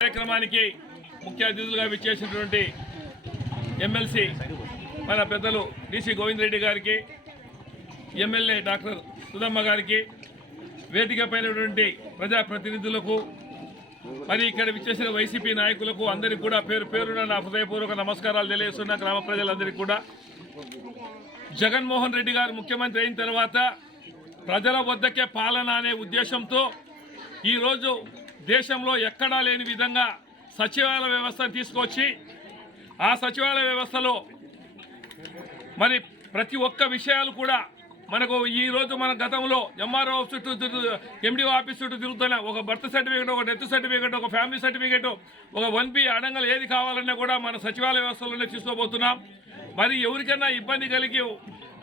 కార్యక్రమానికి ముఖ్య అతిథులుగా విచ్చేసినటువంటి ఎమ్మెల్సీ మన పెద్దలు డిసి గోవిందరెడ్డి గారికి ఎమ్మెల్యే డాక్టర్ సుధమ్మ గారికి వేదికపైనటువంటి ప్రజాప్రతినిధులకు మరి ఇక్కడ విచ్చేసిన వైసీపీ నాయకులకు అందరికీ కూడా పేరు పేరున నా హృదయపూర్వక నమస్కారాలు తెలియజేస్తున్న గ్రామ ప్రజలందరికీ కూడా. జగన్మోహన్ రెడ్డి గారు ముఖ్యమంత్రి అయిన తర్వాత ప్రజల వద్దకే పాలన అనే ఉద్దేశంతో ఈరోజు దేశంలో ఎక్కడా లేని విధంగా సచివాలయ వ్యవస్థను తీసుకొచ్చి ఆ సచివాలయ వ్యవస్థలో మరి ప్రతి ఒక్క విషయాలు కూడా మనకు ఈరోజు మన గతంలో ఎంఆర్ఓ చుట్టూ ఎండిఓ ఆఫీస్ చుట్టూ తిరుగుతున్న ఒక బర్త్ సర్టిఫికేట్ ఒక డెత్ సర్టిఫికేట్ ఒక ఫ్యామిలీ సర్టిఫికేట్ ఒక వన్ బి అడంగల్ ఏది కావాలన్నా కూడా మన సచివాలయ వ్యవస్థలోనే తీసుకోబోతున్నాం. మరి ఎవరికైనా ఇబ్బంది కలిగి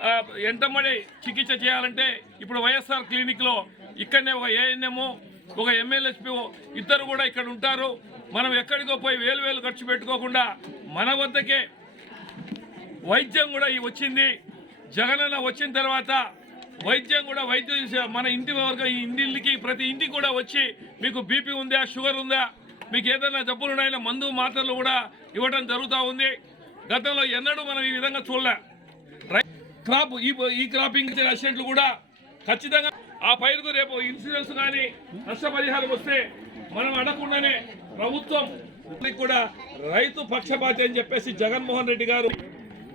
ఆ, ఎంతమడి చికిత్స చేయాలంటే ఇప్పుడు వైఎస్ఆర్ క్లినిక్లో ఇక్కడనే ఒక ఏఎన్ఎం ఒక ఎమ్మెల్యేస్పీఓ ఇద్దరు కూడా ఇక్కడ ఉంటారు. మనం ఎక్కడికో పోయి వేలు వేలు ఖర్చు పెట్టుకోకుండా మన వద్దకే వైద్యం కూడా ఈ వచ్చింది. జగనన్న వచ్చిన తర్వాత వైద్యం కూడా వైద్యం మన ఇంటి వరకు ఈ ఇంటికి ప్రతి ఇంటికి కూడా వచ్చి మీకు బీపీ ఉందా షుగర్ ఉందా మీకు ఏదైనా జబ్బులు ఉన్నాయో మందు మాత్రలు కూడా ఇవ్వడం జరుగుతూ ఉంది. గతంలో ఎన్నడూ మనం ఈ విధంగా చూడలే. క్రాప్ ఈ ఈ క్రాపింగ్ అసెంట్లు అసిస్టెంట్లు కూడా ఖచ్చితంగా ఆ పైరుకు రేపు ఇన్సూరెన్స్ కానీ నష్టపరిహారం వస్తే మనం అడగకుండానే ప్రభుత్వం కూడా రైతు పక్షపాతి అని చెప్పేసి జగన్మోహన్ రెడ్డి గారు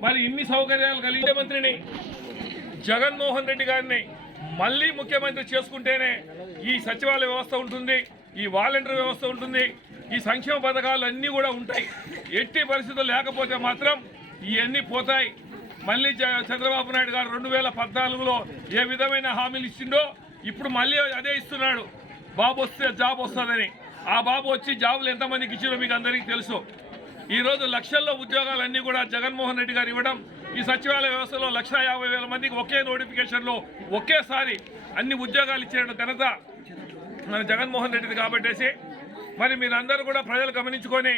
మరి ఇన్ని సౌకర్యాలు కలిగే మంత్రిని జగన్మోహన్ రెడ్డి గారిని మళ్ళీ ముఖ్యమంత్రి చేసుకుంటేనే ఈ సచివాలయ వ్యవస్థ ఉంటుంది ఈ వాలంటీర్ వ్యవస్థ ఉంటుంది ఈ సంక్షేమ పథకాలు అన్నీ కూడా ఉంటాయి. ఎట్టి పరిస్థితులు లేకపోతే మాత్రం ఇవన్నీ పోతాయి. మళ్ళీ చంద్రబాబు నాయుడు గారు రెండు వేల పద్నాలుగులో ఏ విధమైన హామీలు ఇచ్చిండో ఇప్పుడు మళ్ళీ అదే ఇస్తున్నాడు. బాబు వస్తే జాబ్ వస్తుందని. ఆ బాబు వచ్చి జాబులు ఎంతమందికి ఇచ్చిందో మీకు అందరికీ తెలుసు. ఈరోజు లక్షల్లో ఉద్యోగాలన్నీ కూడా జగన్మోహన్ రెడ్డి గారు ఇవ్వడం ఈ సచివాలయ వ్యవస్థలో లక్ష యాభై వేల మందికి ఒకే నోటిఫికేషన్లో ఒకేసారి అన్ని ఉద్యోగాలు ఇచ్చేయడం ఘనత మన జగన్మోహన్ రెడ్డిది కాబట్టేసి మరి మీరందరూ కూడా ప్రజలు గమనించుకొని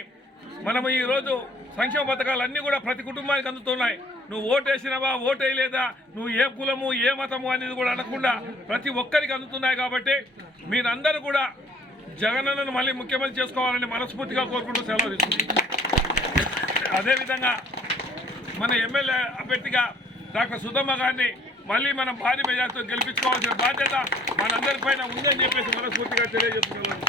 మనము ఈరోజు సంక్షేమ పథకాలు అన్నీ కూడా ప్రతి కుటుంబానికి అందుతున్నాయి. నువ్వు ఓటు ఓటేయలేదా? వేయలేదా నువ్వు ఏ కులము ఏ మతము అనేది కూడా అనకుండా ప్రతి ఒక్కరికి అందుతున్నాయి కాబట్టి మీరందరూ కూడా జగనన్నను మళ్ళీ ముఖ్యమంత్రి చేసుకోవాలని మనస్ఫూర్తిగా కోరుకుంటూ సెలవు తీసుకుంటున్నాను అదేవిధంగా మన ఎమ్మెల్యే అభ్యర్థిగా డాక్టర్ సుధమ్మ గారిని మళ్ళీ మనం భారీ మెజార్టీతో గెలిపించుకోవాల్సిన బాధ్యత మనందరిపైన ఉందని చెప్పేసి మనస్ఫూర్తిగా తెలియజేస్తున్నాను